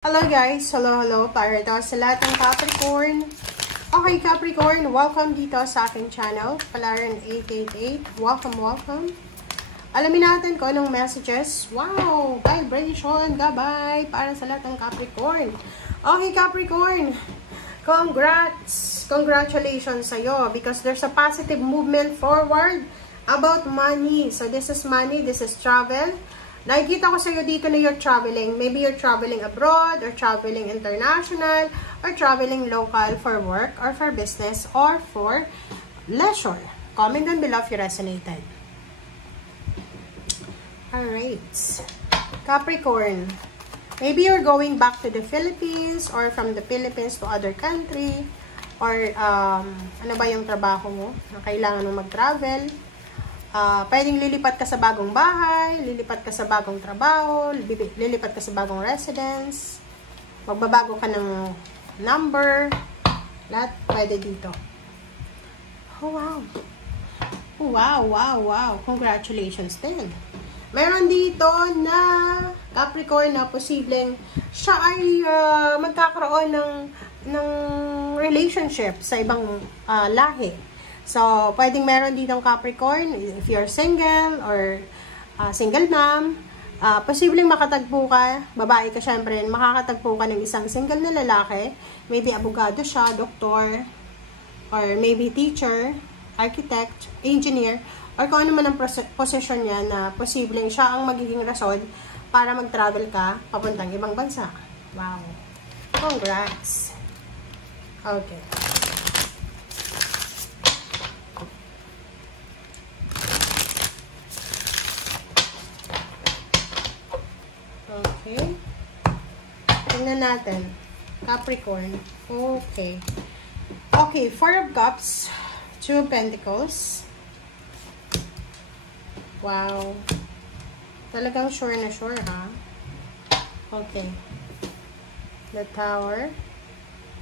Hello guys! Hello! Para ito sa lahat ng Capricorn. Okay Capricorn, welcome dito sa aking channel, Palaran 888. Welcome! Alamin natin kung anong messages. Wow! Vibration, gabay para sa lahat ng Capricorn. Okay Capricorn, congrats! Congratulations sa'yo because there's a positive movement forward about money. So this is money, this is travel. Nakikita ko sa'yo dito na you're traveling. Maybe you're traveling abroad, or traveling international, or traveling local for work, or for business, or for leisure. Comment down below if you resonated. Alright. Capricorn. Maybe you're going back to the Philippines, or from the Philippines to other country, or ano ba yung trabaho mo na kailangan mo mag-travel. Pwedeng lilipat ka sa bagong bahay, lilipat ka sa bagong trabaho, lilipat ka sa bagong residence, magbabago ka ng number, lahat pwede dito. Oh, wow. Wow. Congratulations din. Meron dito na Capricorn na posibleng siya ay magkakaroon ng relationship sa ibang lahi. So, pwedeng meron ditong Capricorn, if you're single or single mom, posibleng makatagpo ka, babae ka syempre, makakatagpo ka ng isang single na lalaki, maybe abogado siya, doktor, or maybe teacher, architect, engineer, or kung ano man ang posisyon niya na posibleng siya ang magiging rason para mag-travel ka papuntang ibang bansa. Wow! Congrats! Okay. Okay. Tingnan natin. Capricorn. Okay. Okay, Four of Cups. Two of Pentacles. Wow. Talagang sure na sure, ha? Okay. The Tower.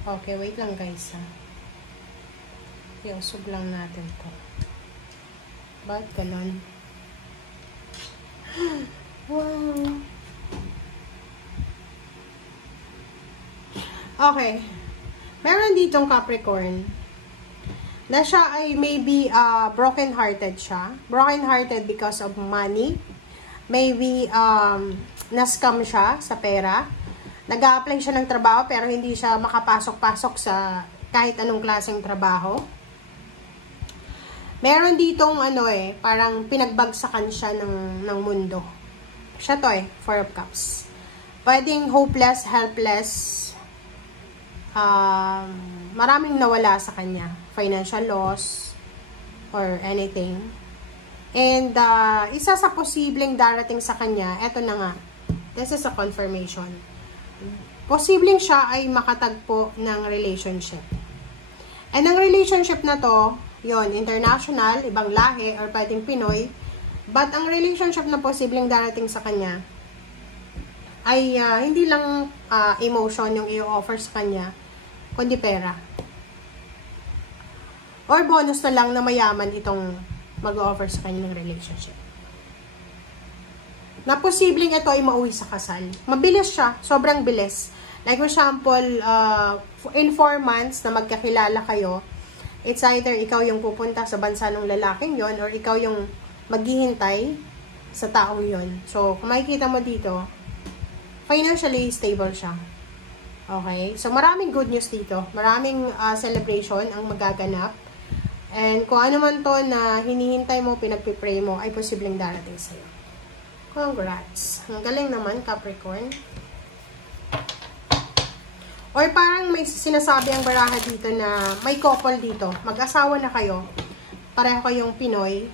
Okay, wait lang guys, ha? Iusog lang natin to. Ba't ganun? Wow. Okay. Meron ditong Capricorn na siya ay maybe broken-hearted siya. Broken-hearted because of money. Maybe na-scam siya sa pera. Nag-a-apply siya ng trabaho pero hindi siya makapasok-pasok sa kahit anong klaseng trabaho. Meron ditong parang pinagbagsakan siya ng mundo. Siya to Four of Cups. Pwedeng hopeless, helpless. Maraming nawala sa kanya, financial loss or anything, and isa sa posibleng darating sa kanya, eto na nga, this is a confirmation, posibleng siya ay makatagpo ng relationship, and ang relationship na to, yon international, ibang lahi, or pwedeng Pinoy, but ang relationship na posibleng darating sa kanya ay hindi lang emotion yung i-offer sa kanya, kundi pera. Or bonus na lang na mayaman itong mag-offer sa kanya ng relationship. Na posibleng ito ay mauwi sa kasal. Mabilis siya, sobrang bilis. Like for example, in 4 months na magkakilala kayo, it's either ikaw yung pupunta sa bansa ng lalaking yon or ikaw yung maghihintay sa taong yon. So, kung makikita mo dito, financially stable siya. Okay? So, maraming good news dito. Maraming celebration ang magaganap. And kung ano man to na hinihintay mo, pinagpipray mo, ay posibleng darating sa'yo. Congrats! Ang galing naman, Capricorn. Or parang may sinasabi ang baraha dito na may couple dito. Mag-asawa na kayo. Pareho kayong Pinoy.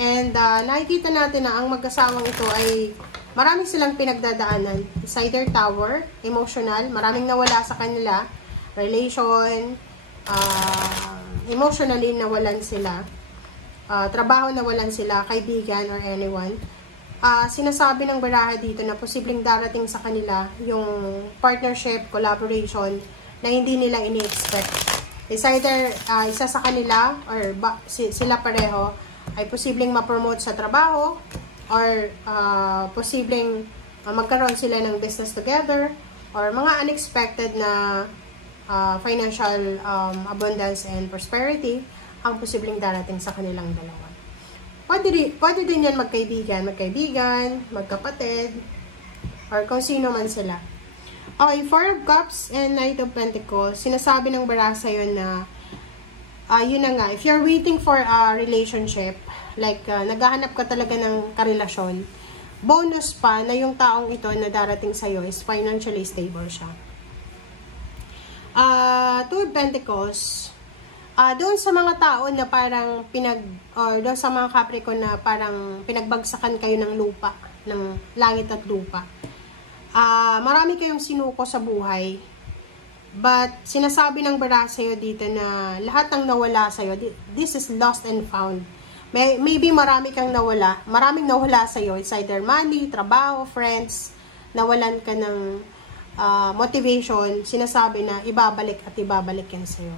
And nakikita natin na ang mag-asawang ito ay marami silang pinagdadaanan. It's either Tower, emotional, maraming nawala sa kanila, relation, emotionally nawalan sila, trabaho nawalan sila, kaibigan or anyone. Sinasabi ng baraha dito na posibleng darating sa kanila yung partnership, collaboration na hindi nila ini-expect. It's either isa sa kanila or sila pareho ay posibleng ma-promote sa trabaho, or posibleng magkaroon sila ng business together, or mga unexpected na financial abundance and prosperity ang posibleng darating sa kanilang dalawa. Pwede din yan magkaibigan, magkapatid, or kung sino man sila. Okay, Four of Cups and Knight of Pentacles, sinasabi ng bara sa'yo na, yun na nga, if you're waiting for a relationship, like, naghahanap ka talaga ng karelasyon, bonus pa na yung taong ito na darating sa'yo is financially stable siya. Two of Pentacles, doon sa mga tao na parang doon sa mga Capricorn na parang pinagbagsakan kayo ng lupa, ng langit at lupa. Marami kayong sinuko sa buhay, but sinasabi ng bara sa'yo dito na lahat ng nawala sa'yo, this is lost and found. Maybe maraming nawala sa'yo. It's either money, trabaho, friends, nawalan ka ng motivation, sinasabi na ibabalik yan sa'yo.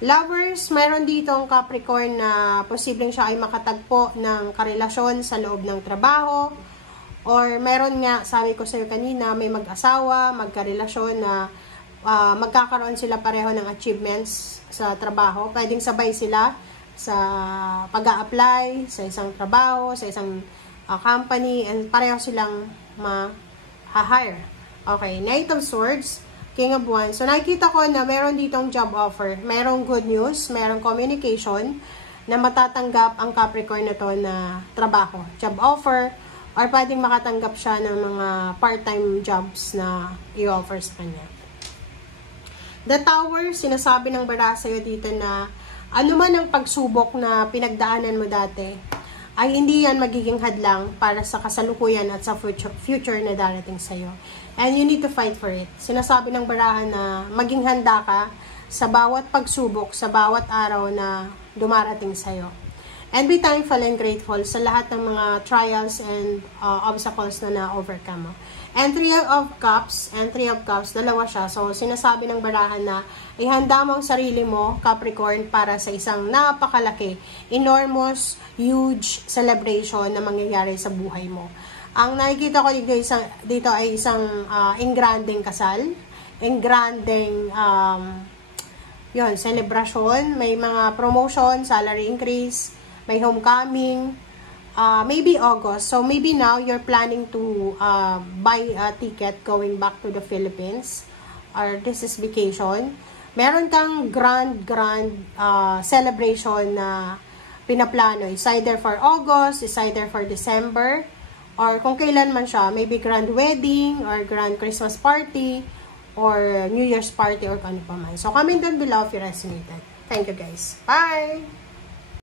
Lovers, mayroon dito ang Capricorn na posibleng siya ay makatagpo ng karelasyon sa loob ng trabaho, or meron nga, sabi ko sa'yo kanina, may mag-asawa, magkarelasyon na magkakaroon sila pareho ng achievements sa trabaho. Pwedeng sabay sila sa pag-a-apply sa isang trabaho, sa isang company, and pareho silang ma-hire. Okay, Knight of Swords, King of Wands. So, nakikita ko na meron ditong job offer. Merong good news, merong communication na matatanggap ang Capricorn na to na trabaho. Job offer, or pwedeng makatanggap siya ng mga part-time jobs na i-offer sa kanya. The Tower, sinasabi ng bara sa'yo dito na ano man ang pagsubok na pinagdaanan mo dati, ay hindi yan magiging hadlang para sa kasalukuyan at sa future na darating sa'yo. And you need to fight for it. Sinasabi ng barahan na maging handa ka sa bawat pagsubok, sa bawat araw na dumarating sa'yo. And be thankful and grateful sa lahat ng mga trials and obstacles na na-overcome mo. And Three of Cups, dalawa siya. So, sinasabi ng barahan na ihanda mo ang sarili mo, Capricorn, para sa isang napakalaki, enormous, huge celebration na mangyayari sa buhay mo. Ang nakikita ko dito ay isang engranding kasal, engranding celebration, may mga promotion, salary increase, may homecoming, maybe August. So, maybe now you're planning to buy a ticket going back to the Philippines, or this is vacation. Meron kang grand celebration na pinaplano. It's either for August, it's either for December, or kung kailan man siya, maybe grand wedding, or grand Christmas party, or New Year's party, or ano pa man. So, comment down below if you resonated. Thank you guys. Bye!